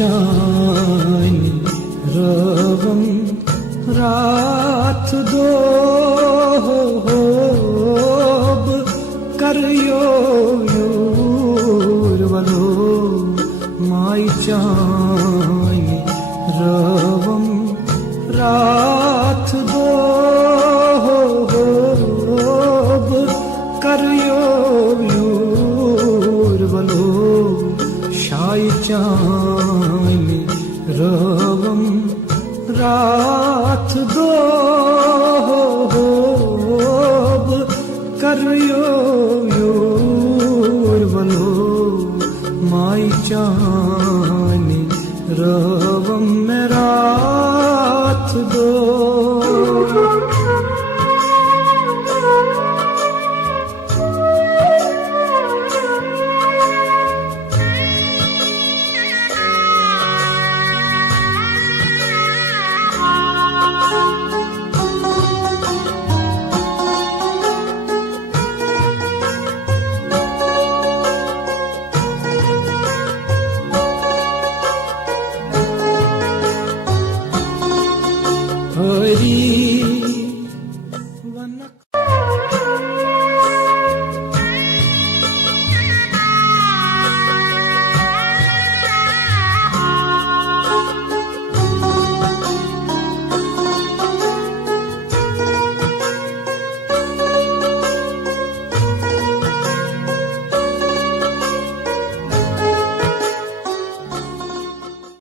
चानि रवं रात दोब करयो यूर्वलो माई चानि रवं रात दोब करयो यूर्वलो शाई चानि रवं रात दोब करयो यूर्वलो माई चानि रवं रात दो।